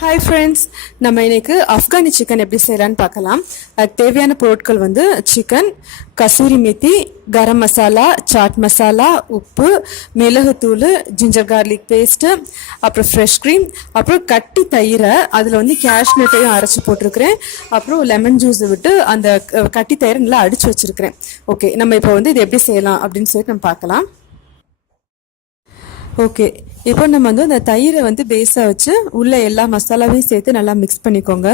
Hi friends, நம்ம இன்னைக்கு Afghani chicken எப்படி செய்யலான்னு பார்க்கலாம். அதுக்கு தேவையான பொருட்கள் வந்து சிக்கன், கசூரி மெத்தி, கரம் மசாலா, சாட் மசாலா, உப்பு, மிளகுத்தூள், ஜிஞ்சர் கார்லிக் பேஸ்ட்டு, அப்புறம் ஃப்ரெஷ் க்ரீம், அப்புறம் கட்டி தயிரை அதில் வந்து கேஷ்நட்டையும் அரைச்சி போட்டிருக்கிறேன். அப்புறம் லெமன் ஜூஸ் விட்டு அந்த கட்டி தயிரை நல்லா அடித்து வச்சிருக்கிறேன். ஓகே, நம்ம இப்போ வந்து இது எப்படி செய்யலாம் அப்படின்னு சொல்லிட்டு நம்ம பார்க்கலாம். ஓகே, இப்போ நம்ம வந்து அந்த தயிரை வந்து பேஸாக வச்சு உள்ள எல்லா மசாலாவையும் சேர்த்து நல்லா மிக்ஸ் பண்ணிக்கோங்க.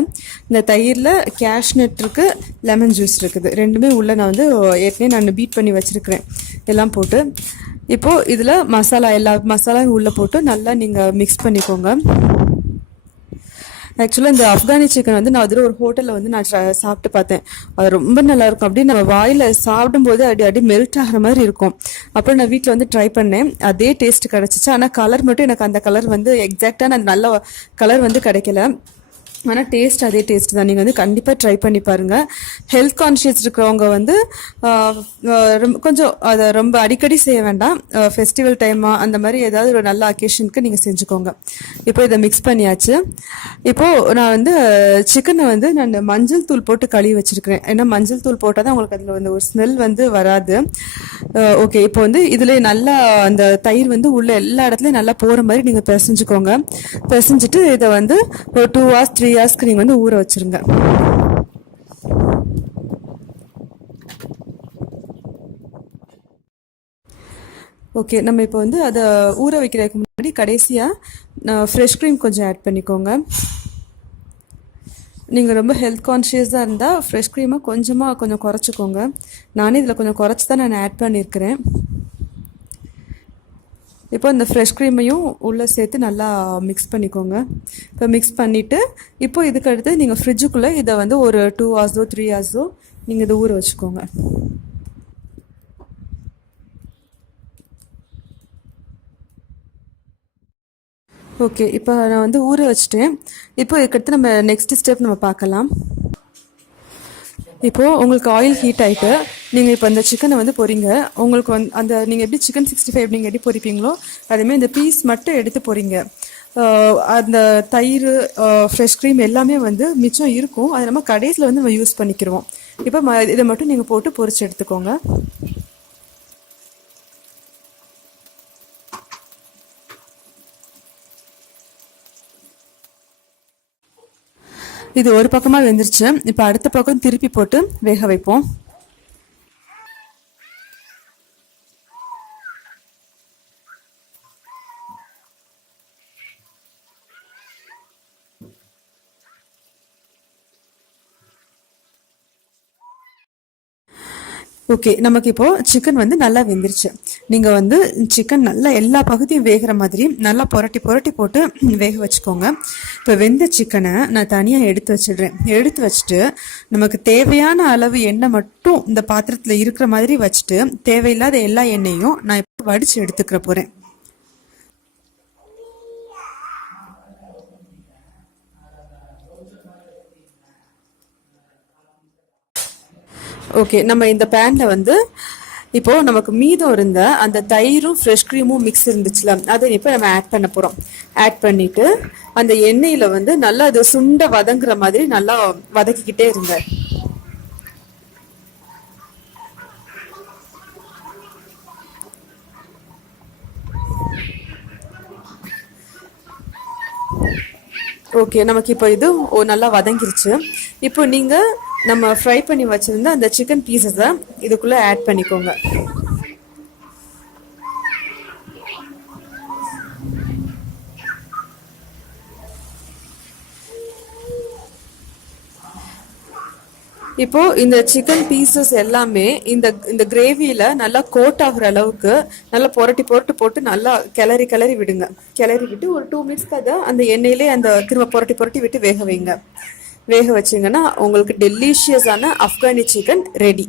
இந்த தயிரில் கேஷ்நட் இருக்குது, லெமன் ஜூஸ் இருக்குது, ரெண்டுமே உள்ள நான் வந்து ஏற்கனவே நான் பீட் பண்ணி வச்சுருக்கிறேன். எல்லாம் போட்டு இப்போது இதில் எல்லா மசாலாவும் உள்ளே போட்டு நல்லா நீங்கள் மிக்ஸ் பண்ணிக்கோங்க. ஆக்சுவலாக இந்த ஆப்கானி சிக்கன் வந்து நான் அதில் ஒரு ஹோட்டலில் வந்து நான் சாப்பிட்டு பார்த்தேன். அது ரொம்ப நல்லாயிருக்கும். அப்படியே நம்ம வாயில் சாப்பிடும்போது அடி மெல்ட் ஆகிற மாதிரி இருக்கும். அப்புறம் நான் வீட்டில் வந்து ட்ரை பண்ணேன், அதே டேஸ்ட் கிடச்சிச்சு. ஆனால் கலர் மட்டும் எனக்கு அந்த கலர் வந்து எக்ஸாக்டான நல்ல கலர் வந்து கிடைக்கல. ஆனால் டேஸ்ட் அதே டேஸ்ட் தான். நீங்கள் வந்து கண்டிப்பாக ட்ரை பண்ணி பாருங்கள். ஹெல்த் கான்ஷியஸ் இருக்கிறவங்க வந்து கொஞ்சம் அதை ரொம்ப அடிக்கடி செய்ய வேண்டாம். ஃபெஸ்டிவல் டைமாக அந்த மாதிரி ஏதாவது ஒரு நல்ல அக்கேஷனுக்கு நீங்கள் செஞ்சுக்கோங்க. இப்போ இதை மிக்ஸ் பண்ணியாச்சு. இப்போது நான் வந்து சிக்கனை வந்து நான் மஞ்சள் தூள் போட்டு கழுவி வச்சுருக்கிறேன். ஏன்னா மஞ்சள் தூள் போட்டால் தான் உங்களுக்கு அதில் வந்து ஒரு ஸ்மெல் வந்து வராது. ஓகே, இப்போ வந்து இதில் நல்லா அந்த தயிர் வந்து உள்ள எல்லா இடத்துலையும் நல்லா போகிற மாதிரி நீங்கள் பிசைஞ்சுக்கோங்க. பிசைஞ்சிட்டு இதை வந்து ஒரு 2 hours 3 hours நீங்கள் வந்து ஊற வச்சிருங்க. ஓகே, நம்ம இப்போ வந்து அதை ஊற வைக்கிறதுக்கு முன்னாடி கடைசியாக ஃப்ரெஷ் க்ரீம் கொஞ்சம் ஆட் பண்ணிக்கோங்க. நீங்கள் ரொம்ப ஹெல்த் கான்ஷியஸாக இருந்தால் ஃப்ரெஷ் க்ரீமை கொஞ்சம் குறைச்சிக்கோங்க. நானே இதில் கொஞ்சம் குறைச்சி தான் நான் ஆட் பண்ணியிருக்கிறேன். இப்போ இந்த ஃப்ரெஷ் க்ரீமையும் உள்ளே சேர்த்து நல்லா மிக்ஸ் பண்ணிக்கோங்க. இப்போ மிக்ஸ் பண்ணிவிட்டு இப்போ இதுக்கு அடுத்து நீங்கள் ஃப்ரிட்ஜுக்குள்ளே இதை வந்து ஒரு 2 hours 3 hours நீங்கள் இதை ஊற வச்சுக்கோங்க. ஓகே, இப்போ நான் வந்து ஊற வச்சுட்டேன். இப்போ இதுக்கடுத்து நம்ம நெக்ஸ்ட் ஸ்டெப் நம்ம பார்க்கலாம். இப்போது உங்களுக்கு ஆயில் ஹீட் ஆகிட்டு நீங்கள் இப்போ அந்த சிக்கனை வந்து பொரிங்க. உங்களுக்கு வந்து அந்த நீங்கள் எப்படி சிக்கன் 65 நீங்கள் எப்படி பொரிப்பீங்களோ அதேமாதிரி இந்த பீஸ் மட்டும் எடுத்து பொரிங்க. அந்த தயிர், ஃப்ரெஷ் க்ரீம் எல்லாமே வந்து மிச்சம் இருக்கும். அதை நம்ம கடைசியில் வந்து நம்ம யூஸ் பண்ணிக்கிடுவோம். இப்போ இதை மட்டும் நீங்கள் போட்டு பொரிச்சு எடுத்துக்கோங்க. இது ஒரு பக்கமாக வெந்துருச்சு. இப்போ அடுத்த பக்கம் திருப்பி போட்டு வேக வைப்போம். ஓகே, நமக்கு இப்போ சிக்கன் வந்து நல்லா வெந்துருச்சு. நீங்கள் வந்து சிக்கன் நல்லா எல்லா பகுதியும் வேகிற மாதிரி நல்லா புரட்டி போட்டு வேக வச்சுக்கோங்க. இப்போ வெந்த சிக்கனை நான் தனியாக எடுத்து வச்சிடுறேன். எடுத்து வச்சுட்டு நமக்கு தேவையான அளவு எண்ணெய் மட்டும் இந்த பாத்திரத்தில் இருக்கிற மாதிரி வச்சுட்டு தேவையில்லாத எல்லா எண்ணெயும் நான் இப்போ வடித்து எடுத்துக்கிற போகிறேன். ஓகே, நம்ம இந்த பேனில் வந்து இப்போது நமக்கு மீதம் இருந்த அந்த தயிரும் ஃப்ரெஷ் க்ரீமும் மிக்ஸ் இருந்துச்சுல, அதை இப்போ நம்ம ஆட் பண்ண போகிறோம். ஆட் பண்ணிவிட்டு அந்த எண்ணெயில் வந்து நல்லா அது சுண்ட வதங்குற மாதிரி நல்லா வதக்கிக்கிட்டே இருங்க. ஓகே, நமக்கு இப்போ இது நல்லா வதங்கிருச்சு. இப்போ நீங்கள் நம்ம ஃப்ரை பண்ணி வச்சுருந்த அந்த சிக்கன் பீசஸை இதுக்குள்ளே ஆட் பண்ணிக்கோங்க. இப்போது இந்த சிக்கன் பீசஸ் எல்லாமே இந்த கிரேவியில் நல்லா கோட் ஆகுற அளவுக்கு நல்லா புரட்டி போட்டு நல்லா கிளறி விடுங்க. கிளறி விட்டு ஒரு 2 minutes அதை அந்த எண்ணெயிலே அந்த திரும்ப புரட்டி விட்டு வேக வைங்க. வேக வச்சிங்கன்னா உங்களுக்கு டெலிஷியஸான ஆப்கானி சிக்கன் ரெடி.